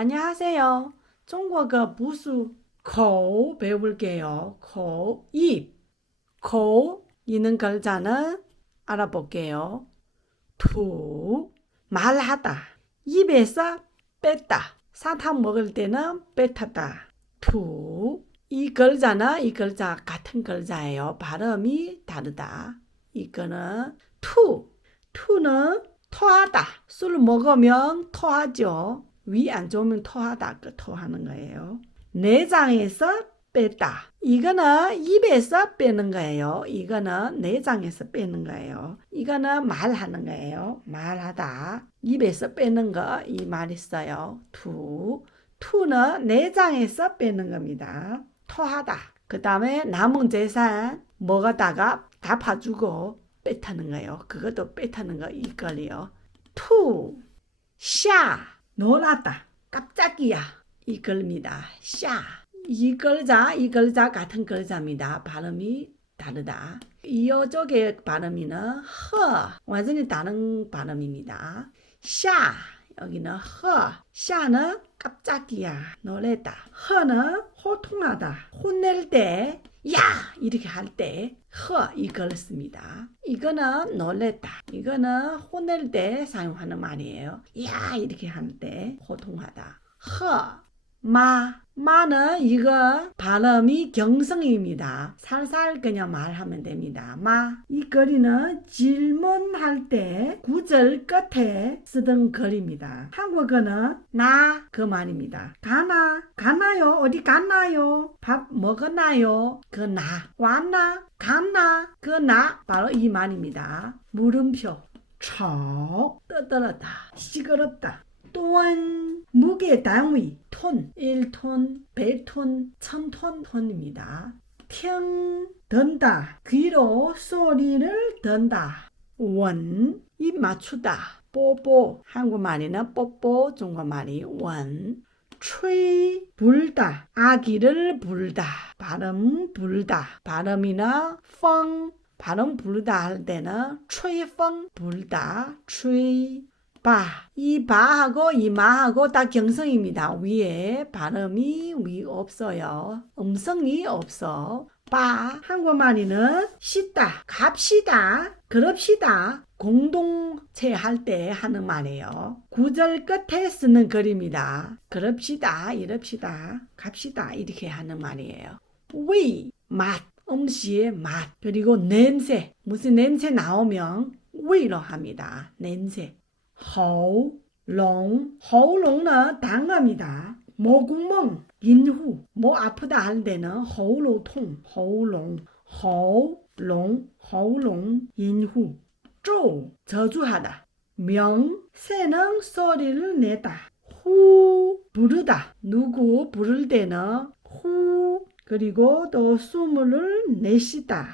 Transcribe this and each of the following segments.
안녕하세요. 중국어 부수 코 배울게요. 코, 입. 코 있는 글자는 알아볼게요. 투, 말하다. 입에서 뺐다. 사탕 먹을 때는 뱉었다. 투, 이 글자는 이 글자 같은 글자예요. 발음이 다르다. 이거는 투, 투는 토하다. 술 먹으면 토하죠. 위 안 좋으면 토하다. 그 토하는 거예요. 내장에서 뺐다. 이거는 입에서 빼는 거예요. 이거는 내장에서 빼는 거예요. 이거는 말하는 거예요. 말하다. 입에서 빼는 거 이 말 있어요. 투. 투는 내장에서 빼는 겁니다. 토하다. 그 다음에 남은 재산 먹었다가 다 봐주고 뺏타는 거예요. 그것도 뺏타는 거 이걸이요. 투, 샤, 놀았다. 깜짝이야. 이걸입니다. 샤. 이 글자, 이 글자 같은 글자입니다. 발음이 다르다. 이쪽의 발음이는 허, 완전히 다른 발음입니다. 샤, 여기는 허, 샤는 깜짝이야, 놀랬다. 허는 호통하다, 혼낼 때, 야! 이렇게 할 때, 허, 이걸 씁니다. 이거는 놀랬다. 이거는 혼낼 때 사용하는 말이에요. 야! 이렇게 할 때, 호통하다. 허, 마, 마는 이거 발음이 경성입니다. 살살 그냥 말하면 됩니다. 마. 이 거리는 질문할 때 구절 끝에 쓰던 거리입니다. 한국어는 나 그 말입니다. 가나, 가나요? 어디 갔나요? 밥 먹었나요? 그 나. 왔나? 갔나? 그 나. 바로 이 말입니다. 물음표. 촉 떠들었다. 시끄럽다. 또한 무게 단위 톤, 1톤, 100톤, 1000톤 톤입니다. 튕, 던다. 귀로 소리를 던다. 원, 입 맞추다. 뽀뽀. 한국말에는 뽀뽀, 중국말이 원. 트이 불다 아기를 불다 발음 불다 발음이나 펑 발음 부르다 할 때는 트이 펑 불다 트이 바. 이 바하고 이 마하고 다 경성입니다. 위에 발음이 위 없어요. 음성이 없어. 바. 한국말이는 씻다, 갑시다, 그럽시다. 공동체 할 때 하는 말이에요. 구절 끝에 쓰는 글입니다. 그럽시다, 이럽시다, 갑시다 이렇게 하는 말이에요. 위, 맛, 음식의 맛, 그리고 냄새, 무슨 냄새 나오면 위로 합니다. 냄새. 허우, 롱, 허우롱 나 당합니다. 모구멍, 인후, 뭐 아프다 할 때는 허우롱통, 허우롱, 허우롱, 허우롱, 인후. 쪼, 저주하다. 명, 새는 소리를 내다. 후, 부르다. 누구 부를 때는 후, 그리고 또 숨을 내쉬다.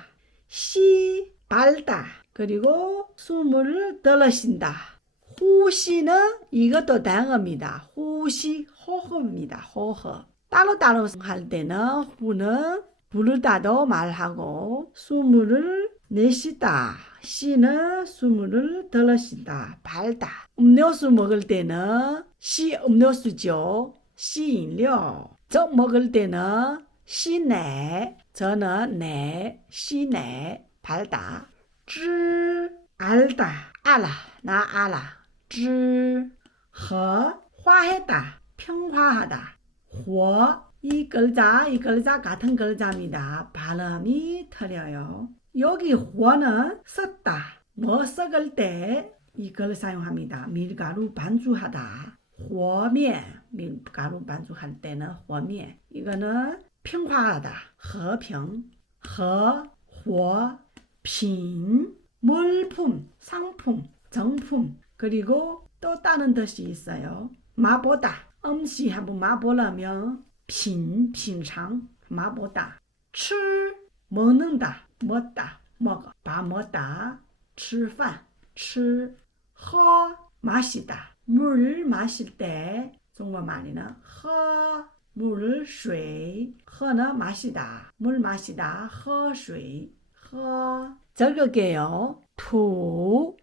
시, 발다. 그리고 숨을 들으신다. 후시는 이것도 단어입니다. 후시, 호흡입니다. 호흡. 따로따로 할 때는 후는 부르다도 말하고 숨을 내쉬다. 시는 숨을 들으신다. 발다. 음료수 먹을 때는 시 음료수죠. 시인료. 저 먹을 때는 시내. 저는 내, 시내. 발다. 쯔, 알다. 알아. 나 알아. 쥐허 화해다. 평화하다. 화이 글자 이 글자 같은 글자입니다. 발음이 틀려요. 여기 화는 썼다. 뭐 썩을 때 이걸 사용합니다. 밀가루 반주하다. 화면. 밀가루 반주할 때는 화면. 이거는 평화하다. 화평. 화화 빈, 물품, 상품, 정품. 그리고 또 다른 뜻이 있어요. 마보다 음식하고 마보라면 品,品尝, 마보다 吃 먹는다, 먹다, 먹어, 밥 먹다, 吃饭, 吃, 喝 마시다, 물 마실 때 중국말이는 喝 물, 水, 喝는 마시다, 물 마시다, 喝水, 喝 적을게요. 투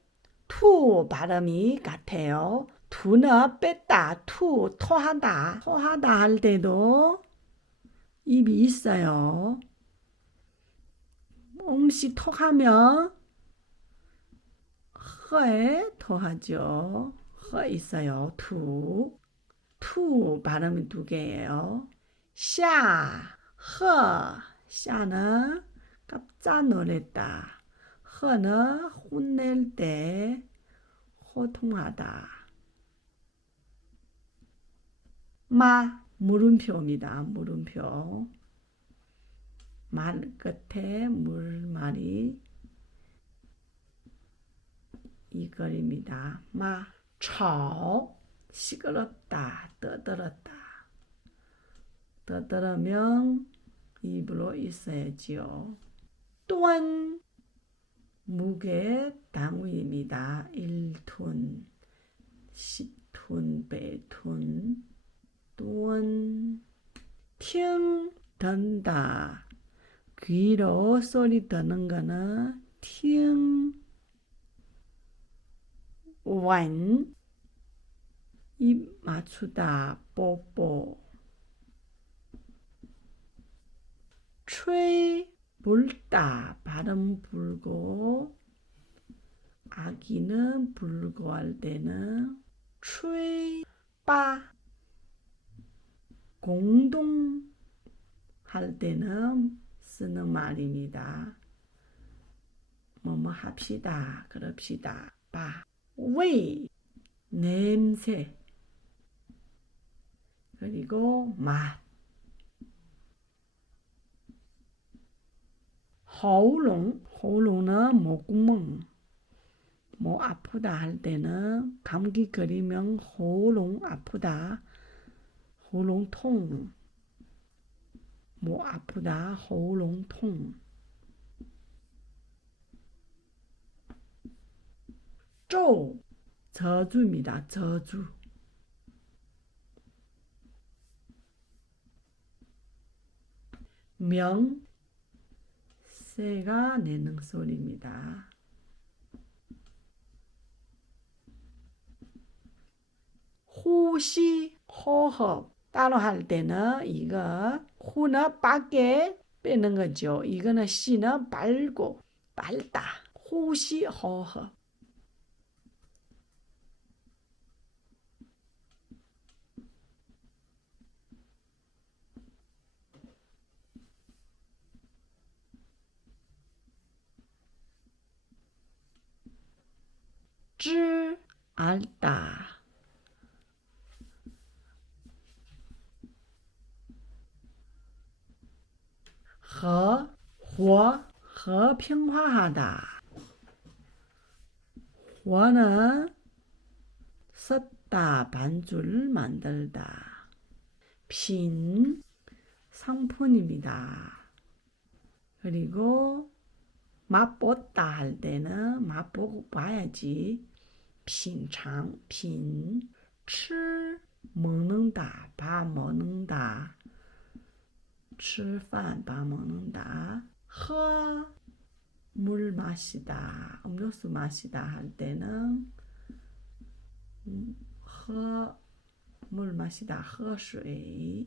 투 발음이 같아요. 투는 뺐다, 투, 토하다. 토하다 할 때도 입이 있어요. 음식 토하면 허에 토하죠. 허 있어요. 투. 투 발음이 두 개예요. 샤, 허. 샤는 깜짝 놀랬다. 허는 혼낼 때 호통하다. 마 물음표입니다. 물음표. 말 끝에 물말이 이걸입니다. 마, 吵 시끄럽다, 떠들었다. 떠들으면 입으로 있어야지요. 또한 무게 단위입니다. 1톤, 10톤, 100톤. 또한 팅 듣다. 귀로 소리 듣는 거는 팅 완, 입 맞추다, 뽀뽀.吹, 불다, 발음 불고. 아기는 불고 할 때는 吹, 빠. 공동 할 때는 쓰는 말입니다. 뭐뭐 합시다, 그럽시다, 빠. 웨이 냄새 그리고 맛 호롱 호롱은 목구멍 뭐 아프다 할 때는 감기 걸리면 호롱 아프다 호롱통 뭐 아프다 호롱통 咒 저주입니다. 저주. 명 새가 내는 소리입니다. 호시 호흡 따로 할 때는 이거 호는 밖에 빼는 거죠. 이거는 시는 빨고 빨다. 호시 호흡 알다. 허, 호, 허, 평화하다. 호는 썼다, 반줄 만들다. 빈 상품입니다. 그리고 맛보다 할 때는 맛보고 봐야지 品尝品吃 먹는다 밥 먹는다 吃饭밥 먹는다 喝물 마시다 음료수 마시다 할 때는 喝물 마시다 喝水